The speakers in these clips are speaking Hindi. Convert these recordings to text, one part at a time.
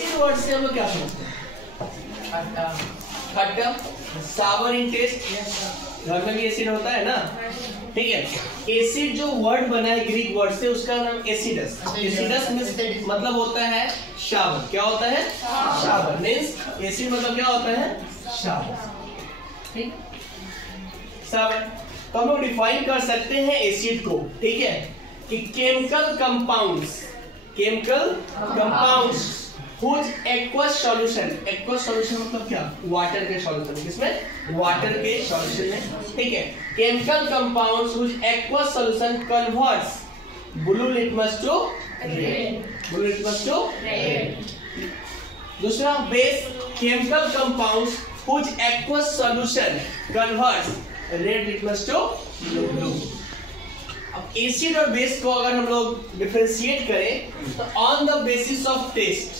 इस वर्ड से हम लोग क्या समझते हैं? खट्टा, सावर इन टेस्ट। घर में भी एसिड होता है ना, ठीक है। एसिड जो वर्ड बना है ग्रीक वर्ड से, उसका नाम एसिडस। एसिडस मतलब होता है शावर। क्या होता है? शावर। मींस एसिड मतलब क्या होता है? शावर। ठीक, शावर। तो हम लोग डिफाइन कर सकते हैं एसिड को, ठीक है, कि chemical compounds whose aqueous solution, aqueous solution मतलब क्या? वाटर के सॉल्यूशन। किसमें? वाटर के सॉल्यूशन में, ठीक है। Chemical compounds whose aqueous solution converts blue litmus to red, blue litmus to red। दूसरा base, chemical compounds whose aqueous solution converts red litmus to blue। अब एसिड और बेस को अगर हम लोग डिफरेंशिएट करें तो on the basis of taste,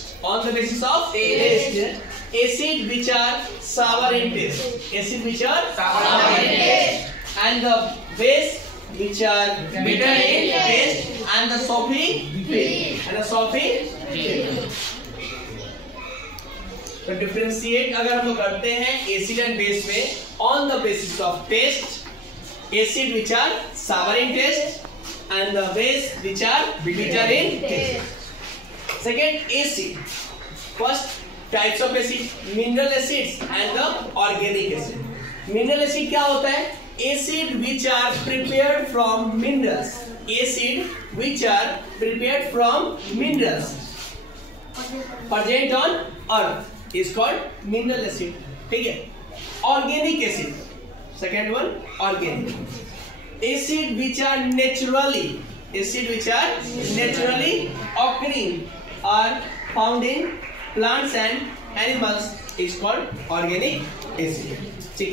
acid which are sour in taste, acid which are sour in taste, and the base which are bitter in taste, and the soapy feel, तो डिफरेंशिएट अगर हम लोग करते हैं एसिड एंड बेस में on the basis of taste, acid which are sour in taste and the base which are bitter in taste। Second, acid. First types of acid, mineral acids and the organic acid। mineral acid क्या होता है? acid which are prepared from minerals, acid which are prepared from minerals present on earth is called mineral acid, ठीक है। organic acid, second one, organic acid which are naturally occurring or found in plants and animals is called organic acid, ठीक।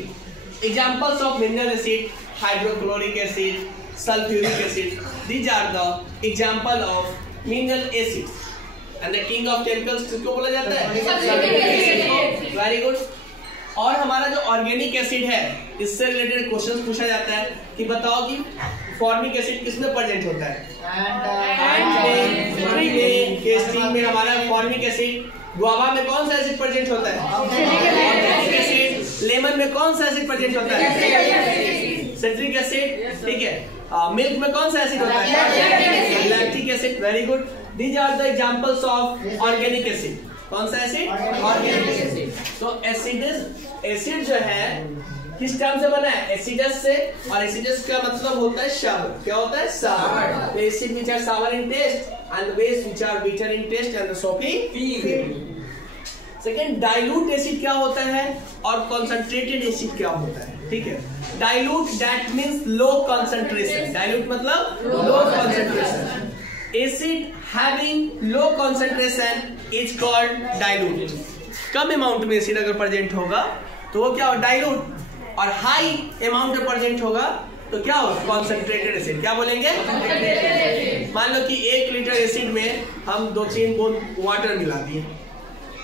examples of mineral acid, hydrochloric acid, sulfuric acid, these are the example of mineral acids। and the king of chemicals किसको बोला जाता है? very good। और हमारा जो ऑर्गेनिक एसिड है, इससे रिलेटेड क्वेश्चन पूछा जाता है कि बताओ कि फॉर्मिक एसिड किसमें प्रेजेंट होता है? केस्टिन में हमारा फॉर्मिक एसिड। गुआवा में कौन सा एसिड प्रेजेंट होता है? एसिड। लेमन में कौन सा एसिड प्रेजेंट होता है? सिट्रिक एसिड, ठीक है। मिल्क में कौन सा एसिड होता है? Lactic acid. Very good. These are the examples of organic acid. कौन सा एसिड? Organic acid. तो एसिड जो है किस टर्म से बना है? एसिडस से, और एसिडस का मतलब होता है शावर। क्या होता है? शावर। तो acid which are sour in taste and the base which are bitter in taste and the soapy feel। Second, dilute acid क्या होता है और कॉन्सेंट्रेटेड एसिड क्या होता है, ठीक है। Dilute that means low concentration, dilute मतलब low concentration. Acid having low concentration is called dilute. कम अमाउंट में एसिड अगर प्रेजेंट होगा तो वो क्या हो? डाइल्यूट। और हाई अमाउंट में प्रेजेंट होगा तो क्या हो? Concentrated acid. क्या बोलेंगे? मान लो कि 1 लीटर एसिड में हम 2-3 बूंद वाटर मिला दिए,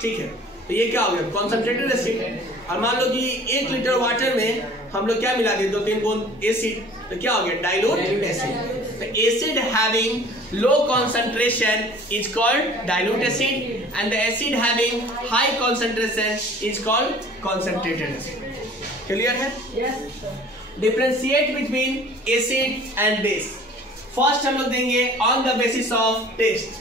ठीक है, तो ये क्या हो गया? Concentrated acid. और मान लो कि 1 लीटर वाटर में हम लोग क्या मिला दिए? 2-3 बूंद एसिड, तो क्या हो गया? Dilute acid. तो acid having low concentration is called dilute acid and the acid having high concentration is called concentrated acid। clear है? yes sir। differentiate between acid and base। first हम लोग देंगे on the basis of taste,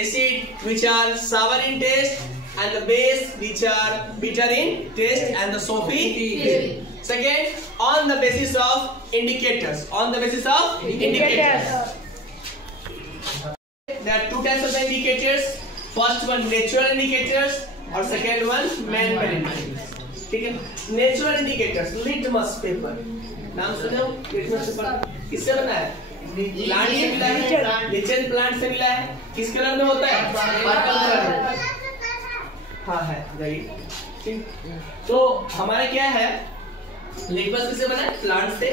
acid which are sour in taste and the base which are bitter in taste and the soapy feel। second, on the basis of indicators, there are 2 types of indicators। first one natural indicators और second one man-made indicators, ठीक है। natural indicators, litmus paper, नाम सुने हो? litmus paper किससे बना है? प्लांट से मिला है, लिचेन प्लांट से मिला है। किस कलर में होता है? पर्पल कलर में। हाँ है, ठीक। तो हमारा क्या है? लिटमस किससे बना है? प्लांट से।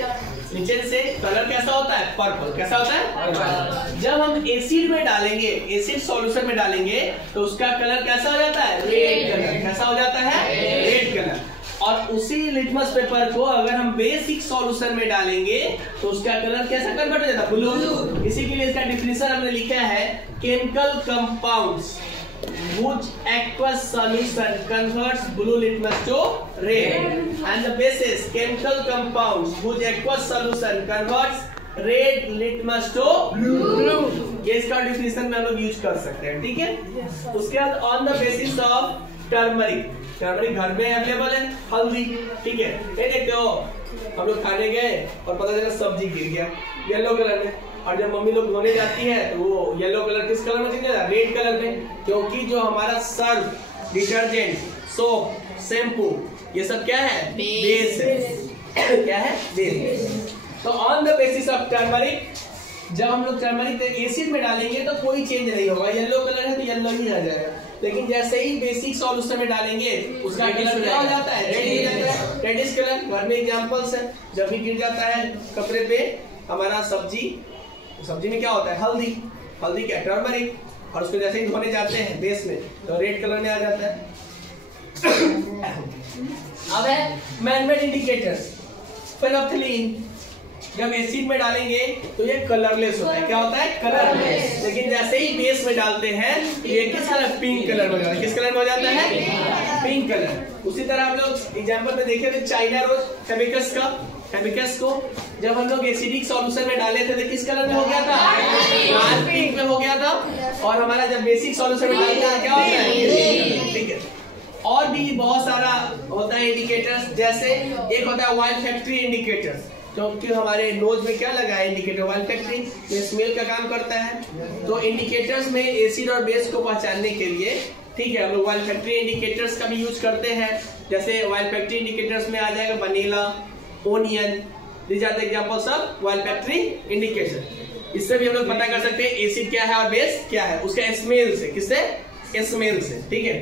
लिचेन से। कलर कैसा होता है? पर्पल। कैसा होता है? जब हम एसिड में डालेंगे, एसिड सॉल्यूशन में डालेंगे तो उसका कलर कैसा हो जाता है? Red colour. कैसा हो जाता है? Red colour. और उसी लिटमस पेपर को अगर हम बेसिक सॉल्यूशन में डालेंगे तो उसका कलर कैसा कन्वर्ट हो जाता है? ब्लू। इसी के लिए इसका डिफिनेशन हमने लिखा है, chemical compounds which aqueous solution converts blue litmus to red, and the basis chemical compounds whose aqueous solution converts red litmus to blue। ये इसका डिफिनेशन में हम लोग यूज कर सकते हैं, ठीक है। उसके बाद on the basis of turmeric, turmeric घर में अवेलेबल है, हल्दी, ठीक है। ये देखते हो हम लोग खाने गए और पता चला सब्जी गिर गया येलो कलर में, और जब मम्मी लोग धोने जाती है तो वो येलो कलर किस कलर में चेंज हो जाता है? रेड कलर में, क्योंकि जो हमारा सर्फ, डिटर्जेंट, सोप, शैम्पू, ये सब क्या है? बेस है। क्या है? बेस। तो on the basis of turmeric, जब हम लोग टर्मरिक एसिड में डालेंगे तो कोई चेंज नहीं होगा, येलो कलर है तो येलो ही रह जाएगा। लेकिन जैसे ही बेसिक सॉल्यूशन में डालेंगे उसका कलर क्या हो जाता है? रेड हो जाता है, रेडिश कलर। घर में एग्जांपल्स है, जब भी गिर जाता है कपड़े पे हमारा सब्जी, सब्जी में क्या होता है? हल्दी, हल्दी क्या? टर्मरिक, और उसको जैसे ही धोने जाते हैं बेस में तो रेड कलर में आ जाता है। अब है मैनमेड इंडिकेटर्स। फेनोल्फथलीन जब एसिड में डालेंगे तो ये कलरलेस होता है। क्या होता है? कलरलेस। लेकिन जैसे ही बेस में डालते हैं ये किस कलर? पिंक कलर में हो जाता है। किस कलर में हो जाता है? Pink colour. उसी तरह हम लोग एग्जांपल में देखे थे चाइना रोज फेबिकस का, फेबिकस को जब हम लोग एसिडिक सॉल्यूशन में डाले थे तो किस कलर में हो गया था? लाल पिंक में हो गया था। और हमारा जब बेसिक सॉल्यूशन में डालते हैं क्या होता है? ठीक है। और भी बहुत सारा होता है इंडिकेटर्स, जैसे एक होता है वाइल्ड फैक्ट्री इंडिकेटर्स, क्योंकि हमारे नोज में क्या लगा है? इंडिकेटर। वाइल्ड फैक्ट्री में स्मेल का काम करता है। तो इंडिकेटर्स में एसिड और बेस को पहचानने के लिए, ठीक है, हम लोग वाइल्ड फैक्ट्री इंडिकेटर्स का भी यूज करते हैं। जैसे वाइल्ड फैक्ट्री इंडिकेटर्स में आ जाएगा vanilla, onion, this are the examples of wild factory indicator. इससे भी हम लोग पता कर सकते हैं एसिड क्या है और बेस क्या है, उसका स्मेल से। किससे? स्मेल से, ठीक है।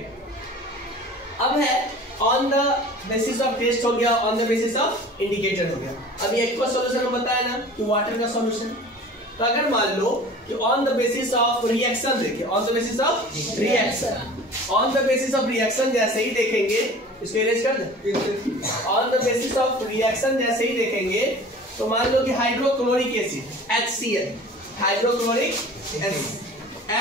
अब है on the basis of taste हो गया, on the basis of indicator हो गया। अब ये एक्वा सॉल्यूशन में बताया ना कि वाटर का सॉल्यूशन, तो अगर मान लो कि on the basis of reaction, देखिए on the basis of reaction, on the basis of reaction जैसे ही देखेंगे, इसको इरेज कर दें। On the basis of reaction जैसे ही देखेंगे तो मान लो कि hydrochloric acid HCl, hydrochloric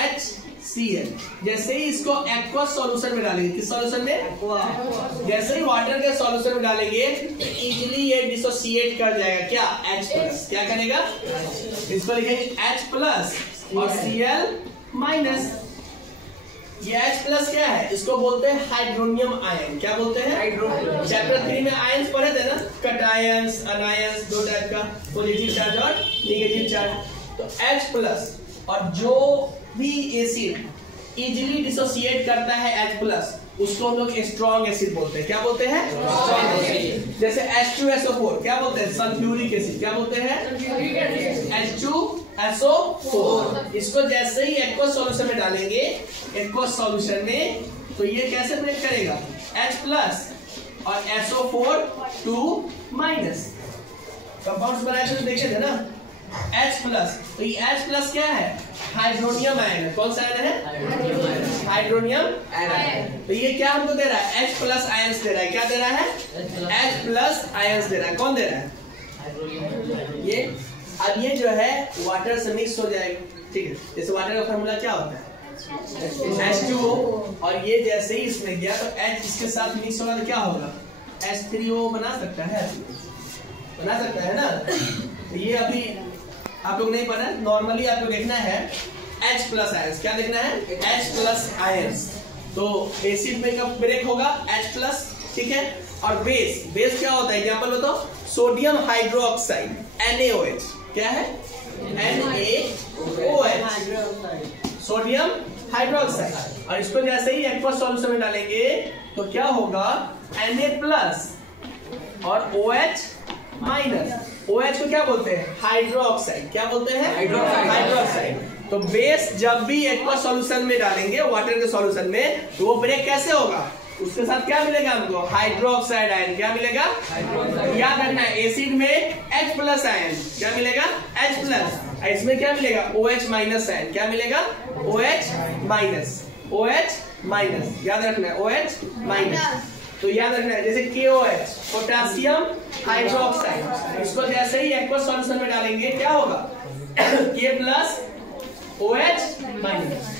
HCl, जैसे ही इसको एक्वा सॉल्यूशन में डालेंगे, किस सॉल्यूशन में? जैसे ही वाटर के सॉल्यूशन में डालेंगे इजीली ये डिसोसिएट कर जाएगा। क्या? H+। क्या करेगा? इसको लिखेंगे H+ और Cl-। ये H+ क्या है? इसको बोलते हैं हाइड्रोनियम आयन। क्या बोलते हैं? हाइड्रोनियम। चैप्टर 3 में आयन्स पढ़े थे ना, कटायंस, अनायंस, दो टाइप का, पॉजिटिव चार्ज और नेगेटिव चार्ज। तो H+ और जो भी एसिड इजीली डिसोसिएट करता है H+, उसको हम लोग स्ट्रॉन्ग एसिड बोलते हैं। क्या बोलते हैं? Strong acid. जैसे H2SO4 क्या बोलते हैं? Sulphuric acid. क्या बोलते हैं? H2SO4। इसको जैसे ही एक्वा सॉल्यूशन में डालेंगे, एक्वा सॉल्यूशन में, तो ये कैसे ब्रेक करेगा? H+ और SO4 कंपाउंड्स बनाए थे, देखे थे ना, H+। तो ये H+ क्या है? हाइड्रोनियम आयन है। कौन सा आयन है? Hydronium ion. तो ये क्या हमको दे रहा है? H+ आयन्स दे रहा है। क्या दे रहा है? H+ आयन्स दे रहा है। कौन दे रहा है? ये। अब ये जो है वाटर से मिक्स हो जाएगा, ठीक है। जैसे वाटर का फार्मूला क्या होता है? H2O, और ये जैसे ही इसमें गया तो H इसके साथ मिक्स होगा तो क्या होगा? H3O बना सकता है, बना सकता है ना। ये अभी आप लोग नहीं पढ़ा, नॉर्मली आपको देखना है H+ आयंस। क्या देखना है? H+ ions. तो एसिड में कब ब्रेक होगा? H+, ठीक है। और बेस, बेस क्या होता है? एग्जांपल बताओ। Sodium hydroxide NaOH। क्या है? NaOH, sodium hydroxide. और इसको जैसे ही एक्वा सॉल्यूशन में डालेंगे तो क्या होगा? Na+ और OH-। OH को क्या बोलते हैं? हाइड्रोक्साइड। क्या बोलते हैं? हाइड्रोक्साइड। तो बेस जब भी एक्वा सॉल्यूशन में डालेंगे, वाटर के सॉल्यूशन में, तो वो ब्रेक कैसे होगा? उसके साथ क्या मिलेगा हमको? Hydroxide ion. क्या मिलेगा? याद रखना है, एसिड में H+ आयन। क्या मिलेगा? H+। इसमें क्या मिलेगा? OH- ion. क्या मिलेगा? OH-। याद रखना है, OH-। तो याद रखना है, जैसे KOH, पोटेशियम हाइड्रोक्साइड, इसको जैसे ही एक्वा सॉल्यूशन में डालेंगे क्या होगा? K+ OH-।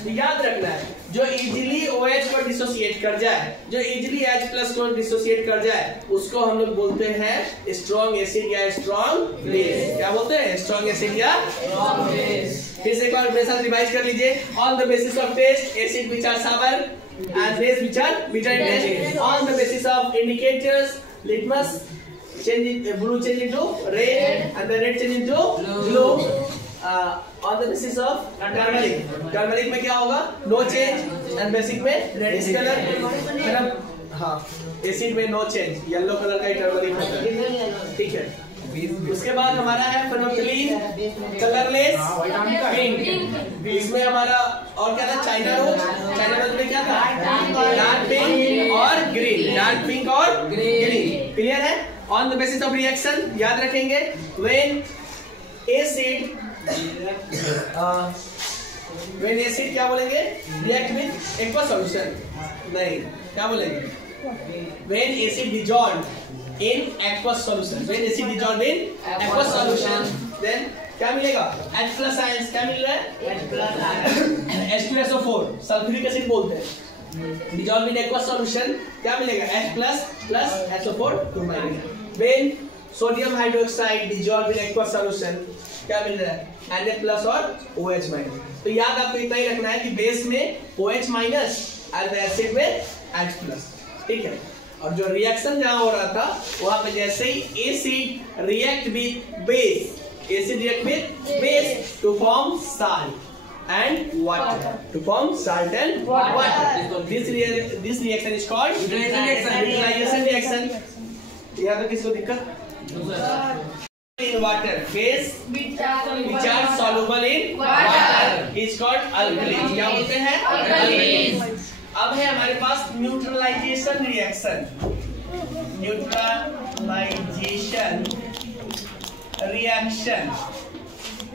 तो याद रखना है, जो इजीली OH को डिसोसिएट कर जाए, जो इजीली H+ को डिसोसिएट कर जाए, उसको हम लोग बोलते हैं स्ट्रॉन्ग एसिड या स्ट्रॉन्ग बेस। क्या बोलते हैं? स्ट्रॉन्ग एसिड या स्ट्रॉन्ग बेस। फिर से एक बार मेरे साथ रिवाइज कर लीजिए। On the basis of taste, acid which are sour and base which are bitter in taste. On the basis of indicators, litmus blue change into red and the red change into blue. On the basis of turmeric में क्या होगा? No change and basic में reddish color। हाँ, एसिड में no change, येलो कलर का टर्मरिक होता है, ठीक है। उसके बाद हमारा है फेनोल्फथलीन कलरलेस पिंक। इसमें हमारा और क्या था? चाइना रोज में क्या था? डार्क पिंक और ग्रीन, डार्क पिंक और ग्रीन। क्लियर है? On the basis of reaction याद रखेंगे, व्हेन एसिड क्या बोलेंगे? रिएक्ट विद एक्वा सॉल्यूशन, नहीं, क्या बोलेंगे? When acid dissolve in aqueous solution, when acid dissolved in aqueous solution, then क्या मिलेगा? H+ ions। क्या मिल रहा है? H2SO4 सल्फ्यूरिक एसिड बोलते हैं। dissolved in aqueous solution क्या मिलेगा? H+ plus SO4 मिलेगा। when sodium hydroxide dissolved in aqueous solution क्या मिल रहा है? Na+ और OH-। तो याद आपको इतना ही रखना है कि बेस में OH- और एसिड में H+, ठीक है। और जो रिएक्शन जहां हो रहा था वहां पे जैसे ही acid react with base to form salt and water, this reaction is called neutralisation reaction. या तो किसको दिक्कत? in water, base which are soluble in water is called alkaline। क्या बोलते हैं? alkaline। अब है हमारे पास न्यूट्रलाइजेशन रिएक्शन।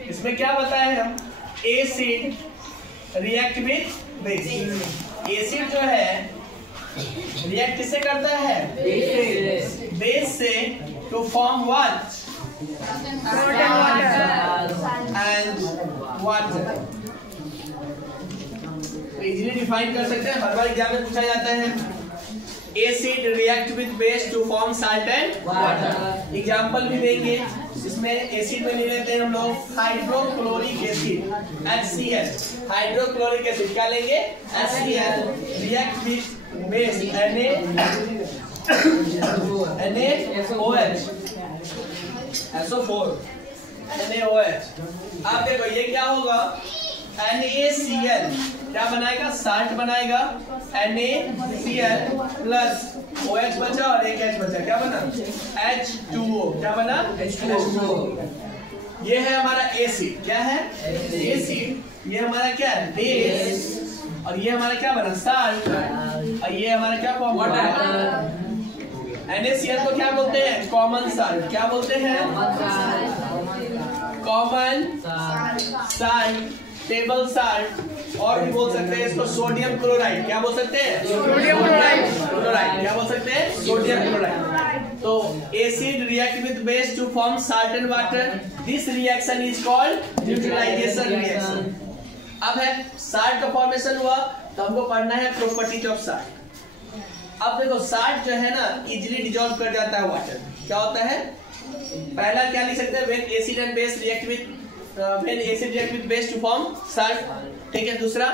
इसमें क्या बताया हम? Acid react with base. Acid जो है रिएक्ट किससे करता है? बेस से to form what? And water. Easily define कर सकते हैं, हर बार एग्जाम में पूछा जाता है। Acid react with base to form salt and water. Example भी देंगे, इसमें एसिड में ले लेते हैं हम लोग hydrochloric acid HCl। Hydrochloric acid क्या लेंगे? HCl react with base NaOH NaOH। अब देखो ये क्या होगा? NaCl क्या बनाएगा? साल्ट बनाएगा। NaCl प्लस OH बचा और एक H बचा, क्या बना? H2O। क्या बना? H2O। ये है हमारा एसिड। क्या है? एसिड। ये हमारा क्या है? बेस। और ये हमारा क्या बना? साल्ट। और ये हमारा क्या फॉर्म? वाटर। NaCl को क्या बोलते हैं? Common salt. क्या बोलते हैं? कॉमन साल्ट, टेबल साल्ट, और भी बोल सकते हैं इसको सोडियम क्लोराइड। क्या बोल सकते हैं? Sodium chloride. क्या बोल सकते हैं? Sodium chloride. तो acid react with base to form salt and water. This reaction is called neutralisation reaction. अब है साल्ट का फॉर्मेशन हुआ तो हमको पढ़ना है प्रॉपर्टीज ऑफ साल्ट। अब देखो साल्ट जो है ना इजीली डिसॉल्व कर जाता है वाटर। क्या होता है? पहला क्या लिख सकते हैं? When acid and base react with when acid react with base to form salt, ठीक है। दूसरा,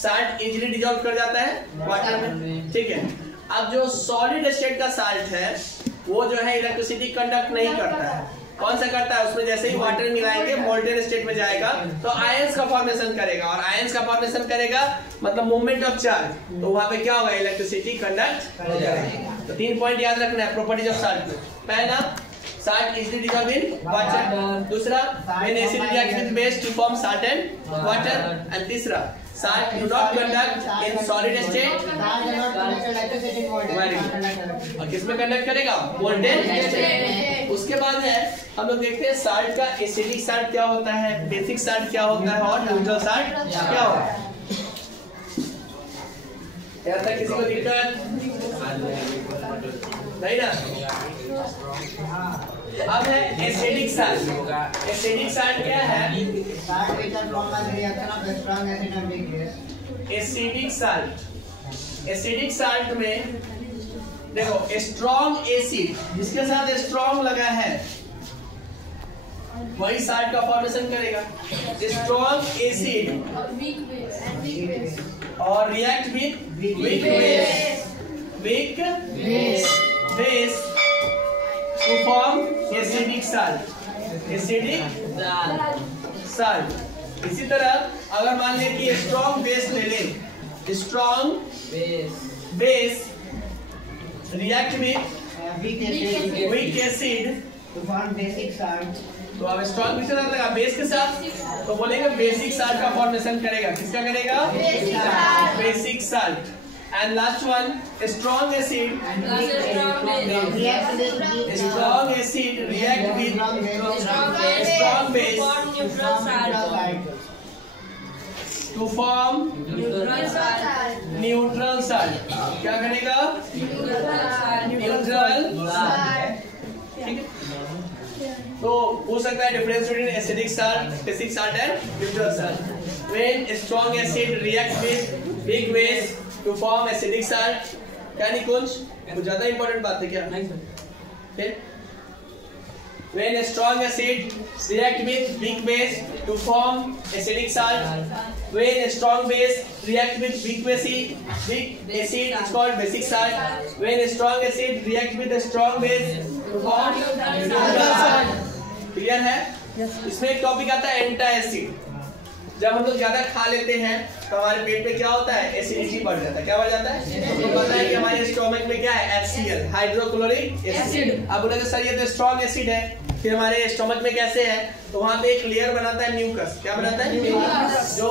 साल्ट इजीली डिसॉल्व कर जाता है वाटर में, ठीक है। अब जो सॉलिड स्टेट का साल्ट है वो जो है इलेक्ट्रिसिटी कंडक्ट नहीं करता है। कौन सा करता है? उसमें जैसे ही वाटर मिलाएंगे मोल्टेन स्टेट में जाएगा तो आयंस का फॉर्मेशन करेगा, और आयंस का फॉर्मेशन करेगा मतलब मूवमेंट ऑफ चार्ज, तो वहां पे क्या होगा? इलेक्ट्रिसिटी कंडक्ट हो जाएगा। तो 3 पॉइंट याद रखना है प्रॉपर्टीज ऑफ साल्ट में। पहला, salt easily dissolved in water। दूसरा, when acid reacts with base to form salt and water। and तीसरा, salt do not conduct in solid state। और किसमें कंडक्ट करेगा? Molten state. उसके बाद है हम लोग देखते हैं साल्ट का एसिडिक साल्ट क्या होता है, बेसिक साल्ट क्या होता है, और न्यूट्रल साल्ट क्या होता है। यहाँ तक किसी को दिक्कत नहीं ना? अब है एसिडिक साल्ट। एसिडिक साल्ट क्या है? एसिडिक साल्ट, एसिडिक साल्ट में देखो स्ट्रॉन्ग एसिड जिसके साथ स्ट्रॉन्ग लगा है वही साल्ट का फॉर्मेशन करेगा। स्ट्रॉन्ग एसिड और react with weak base to form acidic salt, acidic salt. इसी तरह अगर मान लें कि स्ट्रॉन्ग बेस ले लें, strong base react with weak acid to form basic salt. तो अब स्ट्रॉन्ग किसके साथ लगा? बेस के साथ, तो बोलेंगे बेसिक साल्ट का फॉर्मेशन करेगा। किसका करेगा? Basic salt. And last one strong acid, strong acid react with strong base to form neutral salt. क्या करेगा? न्यूट्रल। ठीक है, तो पूछ सकता है difference between acidic salt, basic salt and neutral salt. When strong acid react with weak base to form acidic salt. क्या नहीं कुछ ज्यादा इंपॉर्टेंट बात है क्या? फिर when strong acid react with weak base to form acidic salt, when strong base react with weak acid is called basic salt, when strong acid react with a strong base to form neutral salt। Clear है? इसमें एक टॉपिक आता है एंटासिड। जब हम लोग ज्यादा खा लेते हैं तो हमारे पेट में क्या होता है? एसिडिटी बढ़ जाता है। क्या बढ़ जाता है? तो पता है कि हमारे स्टोमक में क्या है? HCl, hydrochloric acid. अब बोलेंगे सर ये तो स्ट्रॉन्ग एसिड है, फिर हमारे स्टोमक में कैसे है? तो वहां पे एक लेयर बनाता है म्यूकस। क्या बनाता है? म्यूकस, जो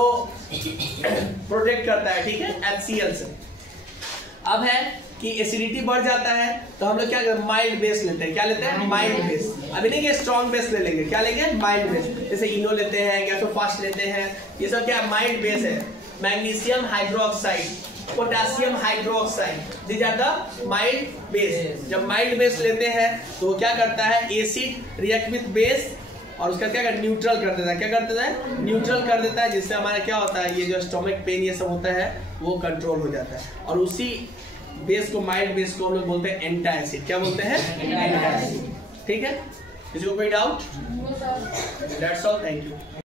प्रोटेक्ट करता है, ठीक है, HCl से। अब है कि एसिडिटी बढ़ जाता है तो हम लोग क्या करते हैं? माइल्ड बेस लेते हैं। क्या लेते हैं? Mild base. अभी नहीं कि स्ट्रॉन्ग बेस ले लेंगे, क्या लेंगे? Mild base. जैसे इनो लेते हैं, गैसोफास्ट लेते हैं, ये सब क्या माइल्ड बेस है। Magnesium hydroxide, potassium hydroxide, these are the mild base. जब माइल्ड बेस लेते हैं तो वो क्या करता है? एसिड रिएक्ट विथ बेस और उसका क्या करता है? न्यूट्रल कर देता है। क्या कर देता है? न्यूट्रल कर देता है, जिससे हमारा क्या होता है? ये जो स्टोमक पेन ये सब होता है वो कंट्रोल हो जाता है। और उसी बेस को, माइल्ड बेस को हम लोग बोलते हैं एंटासिड। क्या बोलते हैं? एंटासिड। ठीक है, किसी को कोई doubt? That's all, thank you.